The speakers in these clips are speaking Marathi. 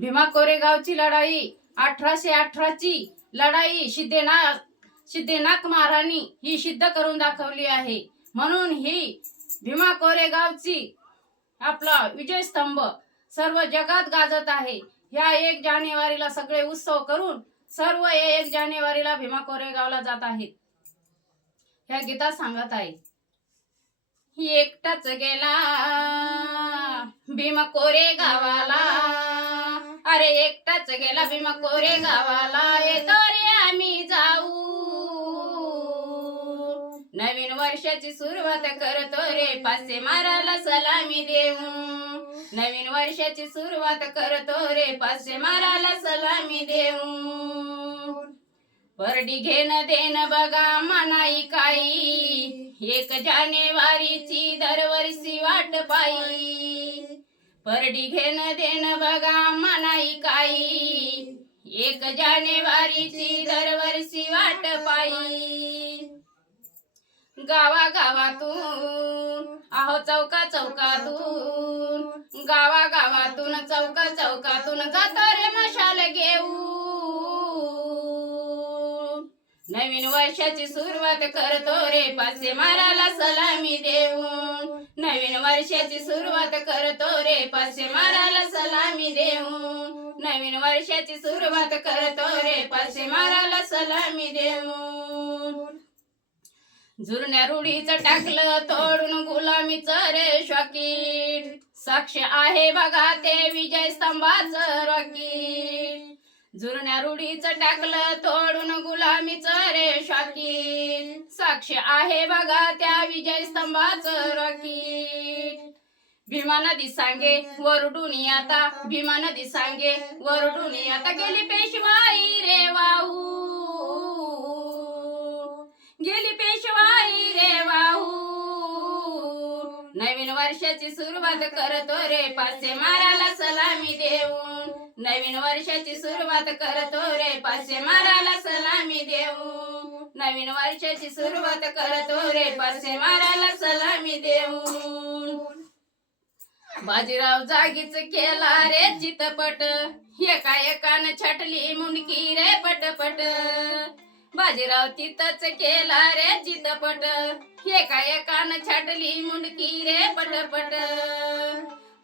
भीमा कोरेगावची लढाई अठराशे अठराची लढाई सिद्धेनाथ सिद्धेनाथ महाराणी ही सिद्ध करून दाखवली आहे. म्हणून ही भीमा कोरेगावची आपला विजय स्तंभ सर्व जगात गाजत आहे. ह्या एक जानेवारीला सगळे उत्सव करून सर्व एक जानेवारीला भीमा कोरेगावला जात आहेत. ह्या गीतात सांगत आहे. एकटाच गेला भीमा कोरे गावाला अरे एकटाच गेला भीमा कोरे गावाला. येतो रे आम्ही जाऊ. नवीन वर्षाची सुरुवात करतो रे. पाचशे माराला सलामी देऊ नवीन वर्षाची सुरुवात करतो रे. पाचशे माराला सलामी देऊ परडी घेण देण बघा मनाई काही. एक जानेवारीची दरवर्षी वाट पायी परडी घेणं देणं बघा मनाई काही. एक जानेवारीची दरवर्षी वाट पायी गावा गावातून आहो चौका चौकातून गावा गावातून चौका चौकातून जातो रे मशाल घेऊ नवीन वर्षाची सुरुवात करतो रे पासे माराला सलामी देऊन. वर्षाची सुरुवात करतो रे. पाचशे माराला सलामी देऊ. नवीन वर्षाची सुरुवात करतो रे. पाचशे माराला सलामी देऊ. जुरण्या रूढीचं टाकलं तोडून गुलामीचं रे शॉकीट साक्ष आहे बघा ते विजय स्तंभाचं रॉकीट जुरण्या रूढीचं टाकलं तोडून गुलामीचं रे शॉकीट साक्ष आहे बघा त्या विजय स्तंभाचं रकीट. भीमा नदी सांगे वरडून आता. भीमा नदी सांगे वरडून आता. गेली पेशवाई रे वाहू. गेली पेशवाई रे वाहू. नवीन वर्षाची सुरुवात करतो रे. पाचशे माराला सलामी देऊन. नवीन वर्षाची सुरुवात करतो रे. पाचशे माराला सलामी देऊन. नवीन वर्षाची सुरुवात करतो रे. पाचशे माराला सलामी देऊन. बाजीराव जागीच केला रे चितपट. एका एकानं छटली मुंडकी रे पटपट. बाजीराव तिथंच केला रे चितपट. एका एकानं छाटली मुंडकी रे पटपट.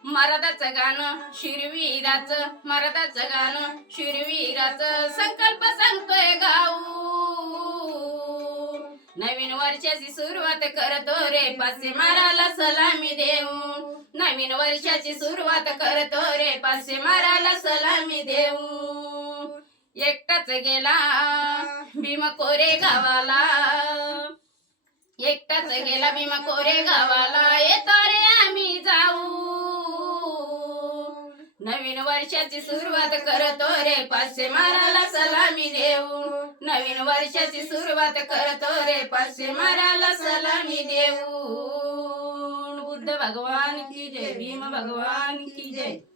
मरादाचं गाणं शिरवीराचं मरादाचं गाणं शिरवीराचं संकल्प सांगतोय गाऊ. नवीन वर्षाची सुरुवात करतो रे. पाचशे माराला सलामी देऊन. नवीन वर्षाची सुरुवात करतो रे. पाचशे माराला सलामी देऊन. एकटाच गेला. भीमा कोरे गावाला. एकटाच गेला भीमा कोरे गावाला. वर्षाची सुरुवात करतो रे पाचशे माराला सलामी देऊ. नवीन वर्षाची सुरुवात करतो रे पाचशे माराला सलामी देऊ. बुद्ध भगवान की जय भीम भगवान की जय.